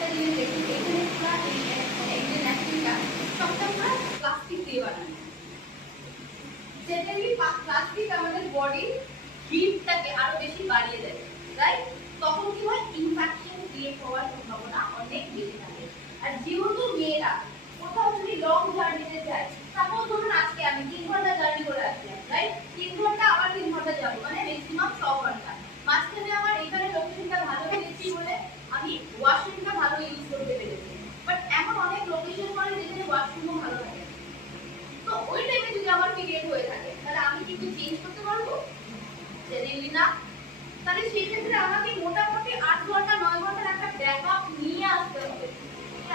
একটা জিনিস দেখুন, এখানে পুরো এই যে ন্যাপকিনটা সবটা পুরো প্লাস্টিক দিয়ে বানানো। জেনারেলি প্লাস্টিক আমাদের বডির হিটটাকে আরো বেশি বাড়িয়ে দেয়, রাইট? তখন কি হয়, ইনফেকশন ক্রিয়েট হওয়ার সম্ভাবনা অনেক বেশি থাকে। আর যেহেতু মেয়েরা কোথাও যদি লং জার্নিতে যায়, সাপোজ ধরুন আজকে আমি 3 ঘন্টা জার্নি করে আসলাম, রাইট? 3 ঘন্টা আবার 3 ঘন্টা যাব, মানে ম্যাক্সিমাম 6 ঘন্টা। মাঝখানে আমার এখানে লোকেশনটা ভালো পেয়েছি বলে আমি ওয়াশরুমটা ভালো ইউজ করতে পেরেছি। বাট এমন অনেক লোকেশন পড়ে যেখানে ওয়াশরুমও ভালো থাকে, তো ওই টাইমে যদি আমার পিরিয়ড হয়ে থাকে তাহলে আমি কি চেঞ্জ করতে পারবো? জেনারেলি না। তাহলে সেই ক্ষেত্রে আমাকে মোটামুটি 8 ঘন্টা 9 ঘন্টার একটা ব্যাকআপ নিয়ে আসতে হবে।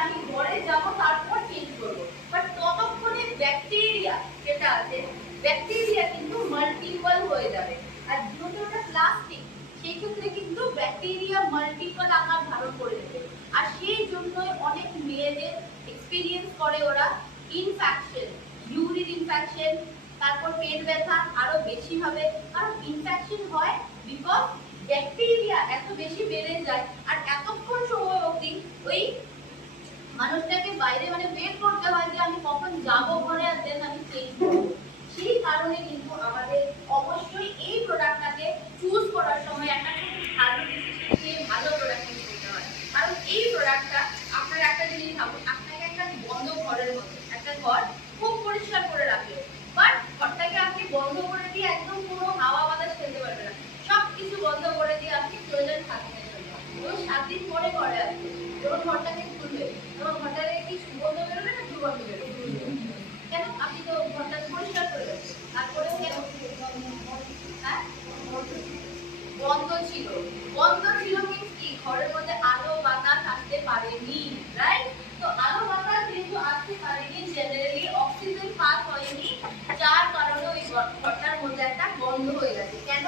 আমি ঘরে যাব তারপর চেঞ্জ করব। বাট ততক্ষণে ব্যাকটেরিয়া যেটা আছে, ব্যাকটেরিয়া কিন্তু মাল্টিপল হয়ে যাবে। আর যেহেতু ওটা প্লাস্টিক, সেই ক্ষেত্রে কিন্তু ব্যাকটেরিয়া মাল্টিপল আকার ধারণ করে নেবে। আর সেই জন্য অনেক মেয়েদের এক্সপেরিয়েন্স করে ওরা ইনফেকশন, ইউরিন ইনফেকশন, তারপর পেট ব্যথা আরো বেশি হবে। কারণ ইনফেকশন হয় বিকজ ব্যাকটেরিয়া এত বেশি বেড়ে যায়। আর এতক্ষণ সময় অবধি ওই মানুষটাকে বাইরে মানে ওয়েট করতে হয় যে আমি কখন যাব ঘরে আর দেন আমি চেঞ্জ করব। সেই কারণে কিন্তু আমাদের অবশ্যই এই প্রোডাক্টটাকে চুজ করার সময় একটা ভালো ডিসিশন নিয়ে ভালো প্রোডাক্ট চুজ করতে হয়। কারণ এই প্রোডাক্টটা আপনারা একটা জিনিস ভাবুন, আপনাকে একটা বন্ধ ঘরের মধ্যে একটা ঘর খুব পরিষ্কার করে রাখলো, বাট ঘরটাকে আপনি বন্ধ করে দিয়ে একদম কোনো হাওয়া বাতাস ফেলতে পারবেন না, সব কিছু বন্ধ করে দিয়ে আপনি চলে থাকতে এবং 7 দিন পরে ঘরে আসবে, যখন ঘরটাকে খুলবে তখন ঘরটাকে কি সুগন্ধ বেরোবে না দুর্গন্ধ বেরোবে? কেন? আপনি তো ঘরটা পরিষ্কার করে রাখছেন, তারপরেও কেন? হ্যাঁ, বন্ধ ছিল। বন্ধ ছিল মিন্স কি, ঘরের মধ্যে আলো বাতাস আসতে পারেনি, রাইট? তো আলো বাতাস যেহেতু আসতে পারেনি, জেনারেলি অক্সিজেন পাস হয়নি, যার কারণে ওই ঘরটার মধ্যে একটা বন্ধ হয়ে গেছে। কেন?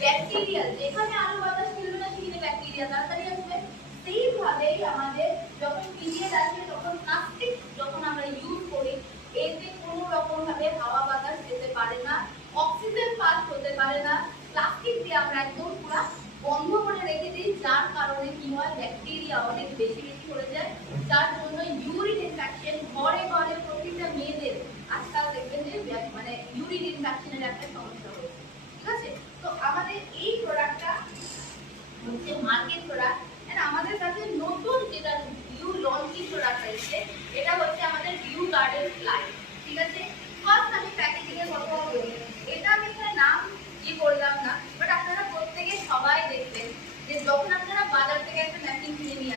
ব্যাকটেরিয়া, যেখানে আলো বাতাস ফেলবে না সেখানে ব্যাকটেরিয়া তাড়াতাড়ি আসবে। সেইভাবেই আমাদের যখন পিরিয়ড আসে তখন প্লাস্টিক যখন আমরা ইউজ করি, এতে কোনো রকম ভাবে হাওয়া বাতাস যেতে পারে না, অক্সিজেন পাস হতে পারে না। প্লাস্টিক দিয়ে আমরা একদম পুরো বন্ধ করে রেখে দিই, যার কারণে কি হয়, ব্যাকটেরিয়া অনেক বেশি হয়ে যায়, যার জন্য ইউরিন ইনফেকশন ঘরে ঘরে প্রতিটা মেয়েদের আজকাল দেখবেন যে মানে ইউরিন ইনফেকশনের একটা সমস্যা হচ্ছে। ঠিক আছে? তো আমাদের এই প্রোডাক্টটা হচ্ছে মার্কেট প্রোডাক্ট, এন্ড আমাদের কাছে নতুন যেটা নিউ লঞ্চিং প্রোডাক্ট এসেছে, এটা হচ্ছে আমাদের ভিউ গার্ডেন ফ্লাই।